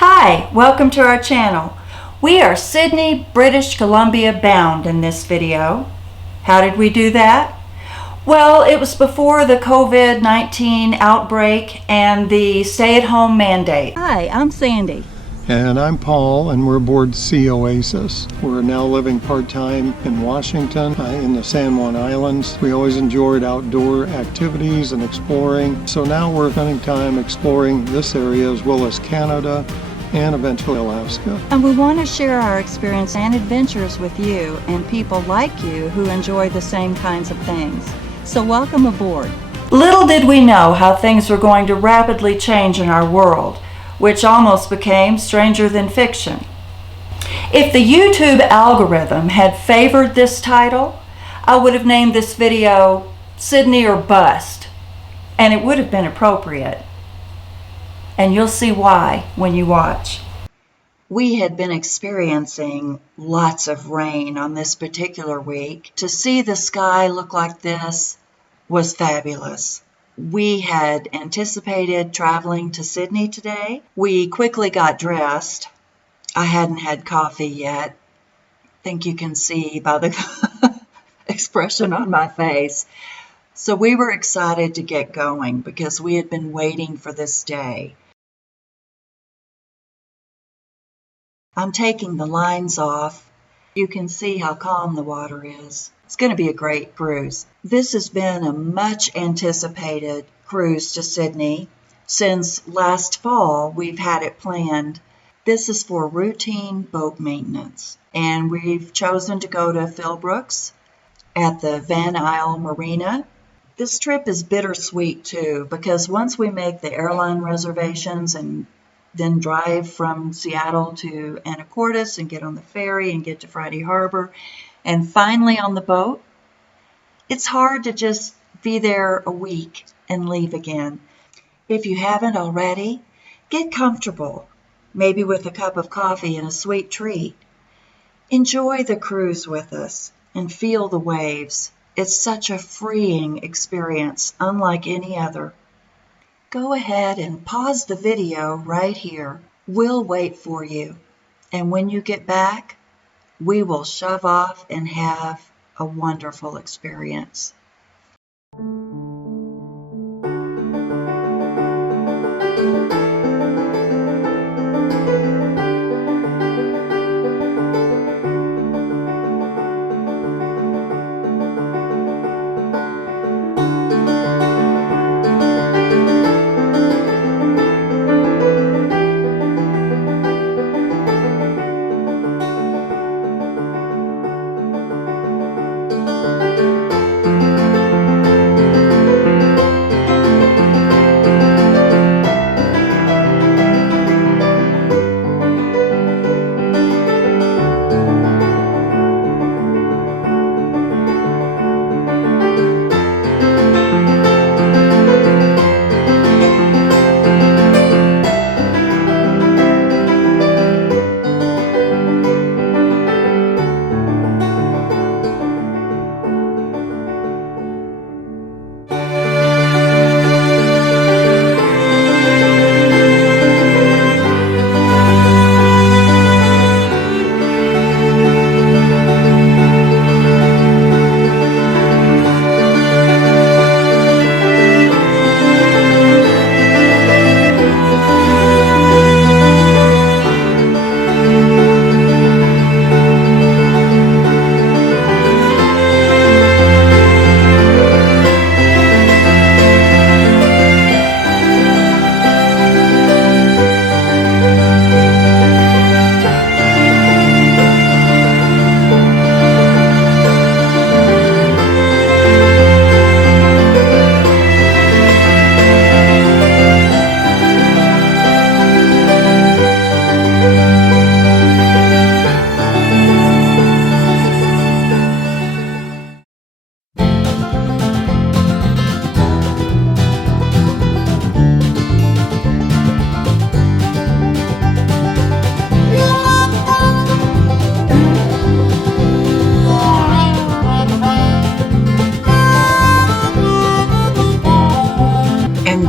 Hi, welcome to our channel. We are Sydney, British Columbia bound in this video. How did we do that? Well, it was before the COVID-19 outbreak and the stay-at-home mandate. Hi, I'm Sandy. And I'm Paul, and we're aboard Sea Oasis. We're now living part-time in Washington, in the San Juan Islands. We always enjoyed outdoor activities and exploring, so now we're spending time exploring this area as well as Canada and eventually Alaska. And we want to share our experience and adventures with you and people like you who enjoy the same kinds of things. So welcome aboard. Little did we know how things were going to rapidly change in our world, which almost became stranger than fiction. If the YouTube algorithm had favored this title, I would have named this video Sydney or Bust, and it would have been appropriate. And you'll see why when you watch. We had been experiencing lots of rain on this particular week. To see the sky look like this was fabulous. We had anticipated traveling to Sydney today. We quickly got dressed. I hadn't had coffee yet. I think you can see by the expression on my face. So we were excited to get going because we had been waiting for this day. I'm taking the lines off. You can see how calm the water is. It's going to be a great cruise. This has been a much anticipated cruise to Sydney. Since last fall, we've had it planned. This is for routine boat maintenance. And we've chosen to go to Philbrooks at the Van Isle Marina. This trip is bittersweet too, because once we make the airline reservations and then drive from Seattle to Anacortes and get on the ferry and get to Friday Harbor and finally on the boat, it's hard to just be there a week and leave again. If you haven't already, get comfortable, maybe with a cup of coffee and a sweet treat. Enjoy the cruise with us and feel the waves. It's such a freeing experience, unlike any other. Go ahead and pause the video right here. We'll wait for you. And when you get back, we will shove off and have a wonderful experience.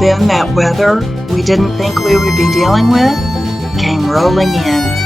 then that weather we didn't think we would be dealing with came rolling in.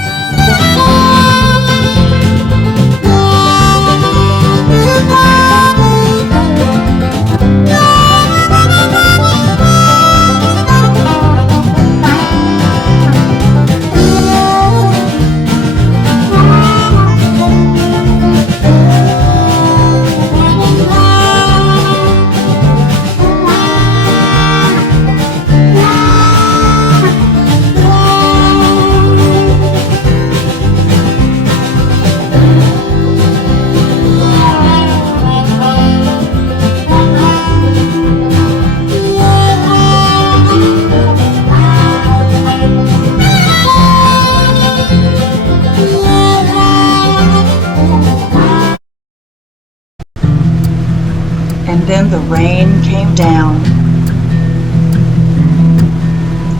And then the rain came down.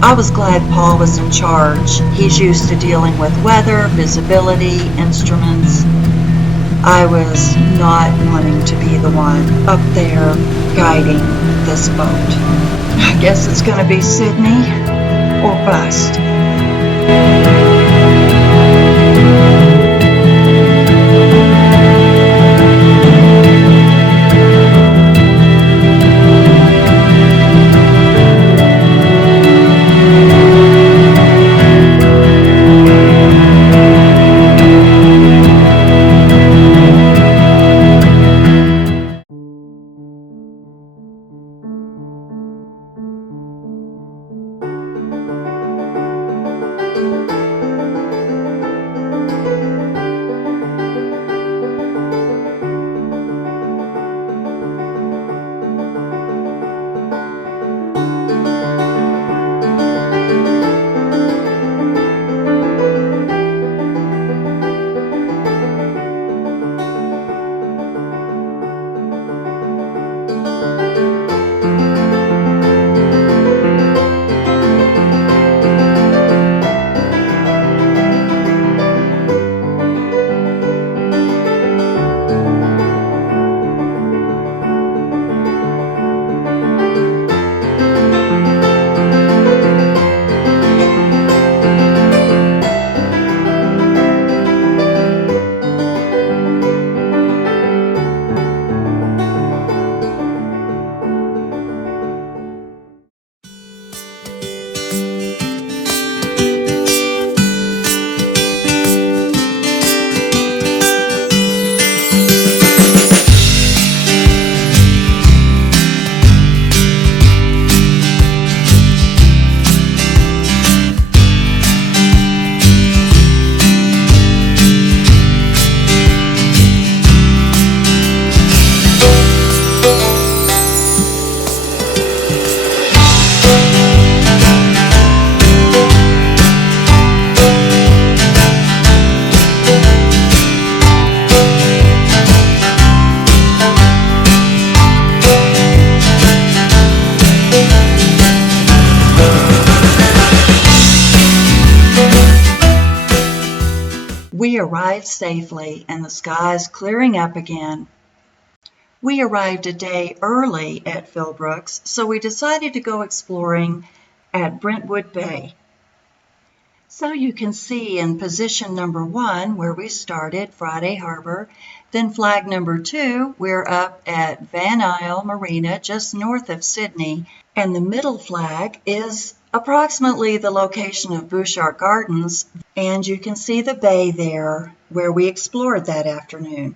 I was glad Paul was in charge. He's used to dealing with weather, visibility, instruments. I was not wanting to be the one up there guiding this boat. I guess it's going to be Sydney or bust. We arrived safely and the sky is clearing up again. We arrived a day early at Philbrooks, so we decided to go exploring at Brentwood Bay. So you can see in position number 1 where we started, Friday Harbor, then flag number 2, we're up at Van Isle Marina just north of Sydney, and the middle flag is approximately the location of Bouchard Gardens, and you can see the bay there where we explored that afternoon.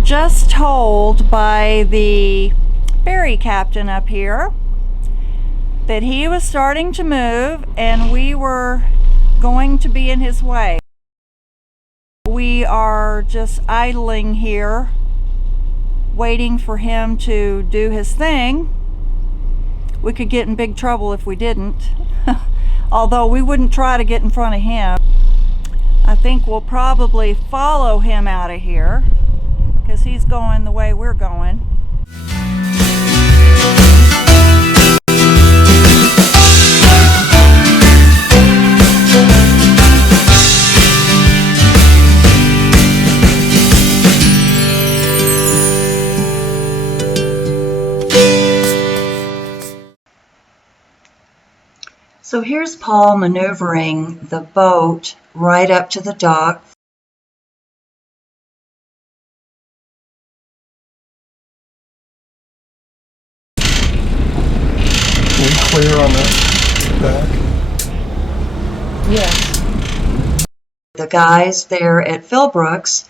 just told by the ferry captain up here that he was starting to move and we were going to be in his way. We are just idling here, waiting for him to do his thing. We could get in big trouble if we didn't, although we wouldn't try to get in front of him. I think we'll probably follow him out of here because he's going the way we're going. So here's Paul maneuvering the boat right up to the dock. Clear on the back? Yes. The guys there at Philbrooks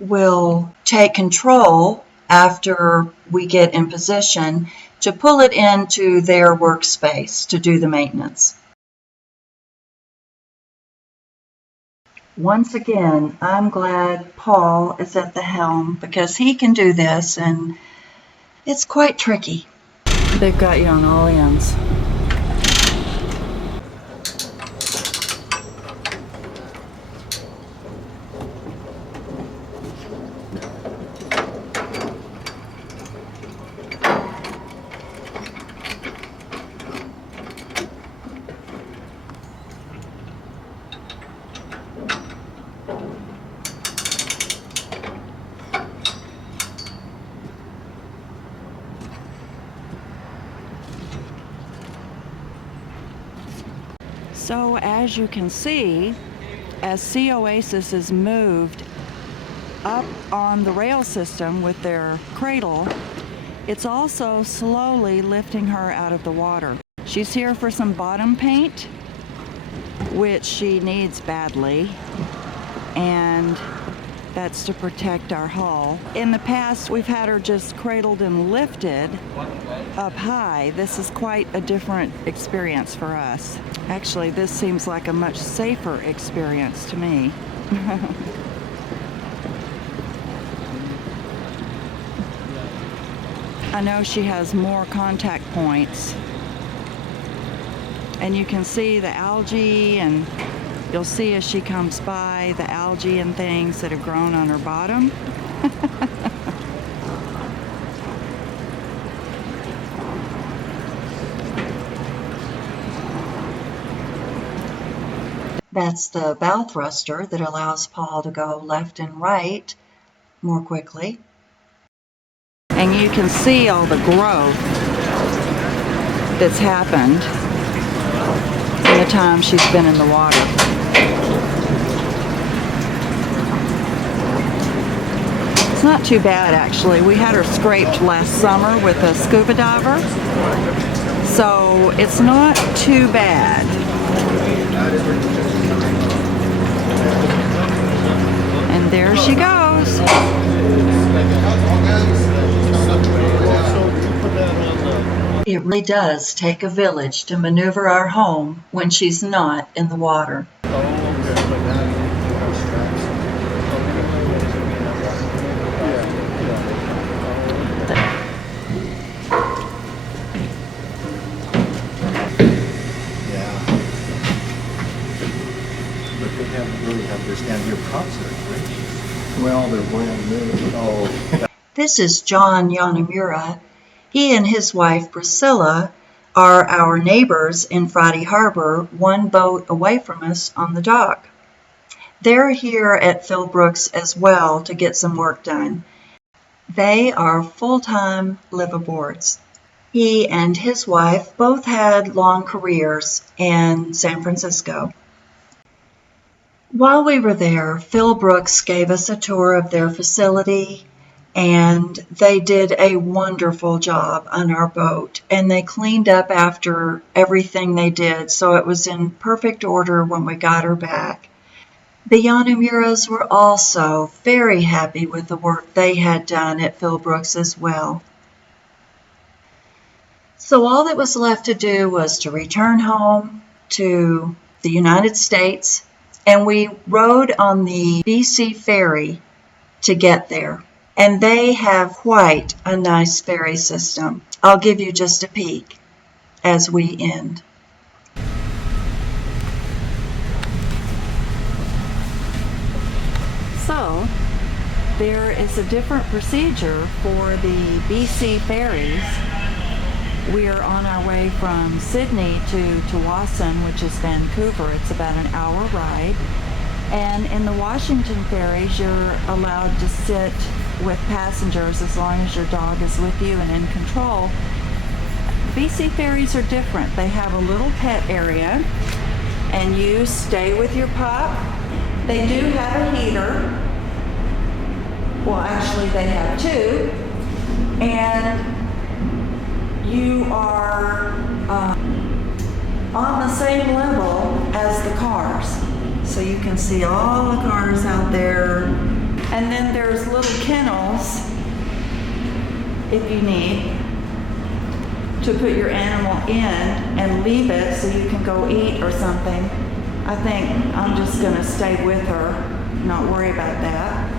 will take control after we get in position to pull it into their workspace to do the maintenance. Once again, I'm glad Paul is at the helm because he can do this and it's quite tricky. They've got you on all ends. So as you can see, as Sea Oasis is moved up on the rail system with their cradle, it's also slowly lifting her out of the water. She's here for some bottom paint, which she needs badly, and that's to protect our hull. In the past, we've had her just cradled and lifted up high. This is quite a different experience for us. Actually, this seems like a much safer experience to me. I know she has more contact points. And you can see the algae, and you'll see as she comes by the algae and things that have grown on her bottom. That's the bow thruster that allows Paul to go left and right more quickly. And you can see all the growth that's happened in the time she's been in the water. It's not too bad, actually. We had her scraped last summer with a scuba diver, so it's not too bad. And there she goes. It really does take a village to maneuver our home when she's not in the water. Well, they're brand new. Oh. This is John Yanamura. He and his wife Priscilla are our neighbors in Friday Harbor, one boat away from us on the dock. They're here at Philbrooks as well to get some work done. They are full-time liveaboards. He and his wife both had long careers in San Francisco. While we were there, Philbrooks gave us a tour of their facility, and they did a wonderful job on our boat, and they cleaned up after everything they did, so it was in perfect order when we got her back. The Yanamuras were also very happy with the work they had done at Philbrooks as well. So all that was left to do was to return home to the United States, and we rode on the BC ferry to get there. And they have quite a nice ferry system. I'll give you just a peek as we end. So, there is a different procedure for the BC ferries. We are on our way from Sydney to Tsawwassen, which is Vancouver. It's about an hour ride. And in the Washington ferries, you're allowed to sit with passengers as long as your dog is with you and in control. BC ferries are different. They have a little pet area, and you stay with your pup. They do have a heater. Well, actually, they have two. And you are on the same level as the cars. So you can see all the cars out there. And then there's little kennels, if you need, to put your animal in and leave it so you can go eat or something. I think I'm just gonna stay with her, not worry about that.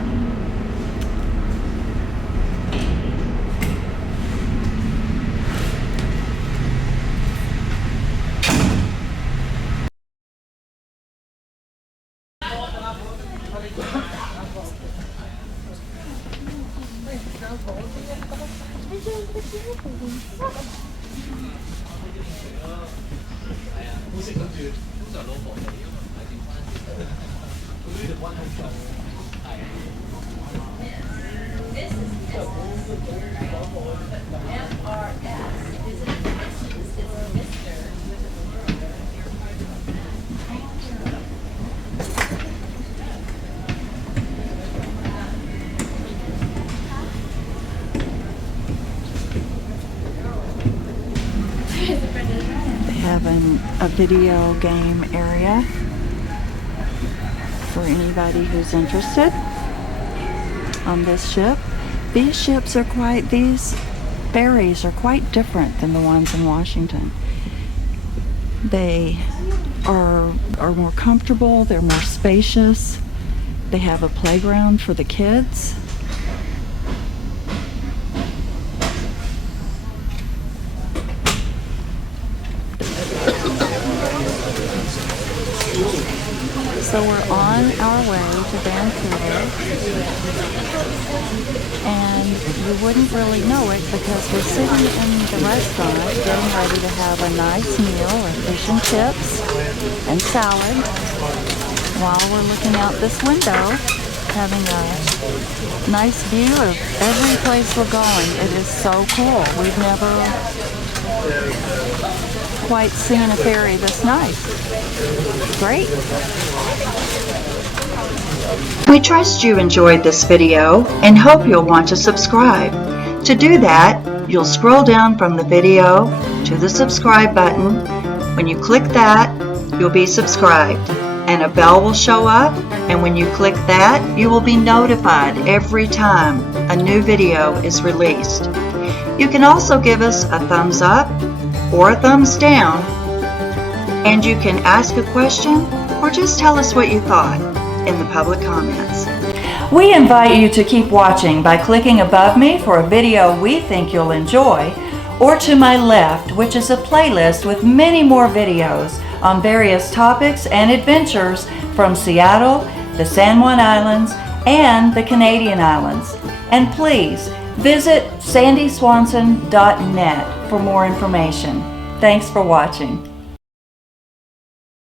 Having a video game area for anybody who's interested on this ship. These ferries are quite different than the ones in Washington. They are more comfortable, they're more spacious, they have a playground for the kids. So we're on our way to Vancouver, and you wouldn't really know it because we're sitting in the restaurant getting ready to have a nice meal of fish and chips and salad while we're looking out this window, having a nice view of every place we're going. It is so cool. We've never quite seen a ferry this nice. Great. We trust you enjoyed this video and hope you'll want to subscribe. To do that, you'll scroll down from the video to the subscribe button. When you click that, you'll be subscribed, and a bell will show up, and when you click that, you will be notified every time a new video is released. You can also give us a thumbs up or a thumbs down, and you can ask a question or just tell us what you thought in the public comments. We invite you to keep watching by clicking above me for a video we think you'll enjoy, or to my left, which is a playlist with many more videos on various topics and adventures from Seattle, the San Juan Islands, and the Canadian Islands. And please visit sandyswanson.net for more information. Thanks for watching.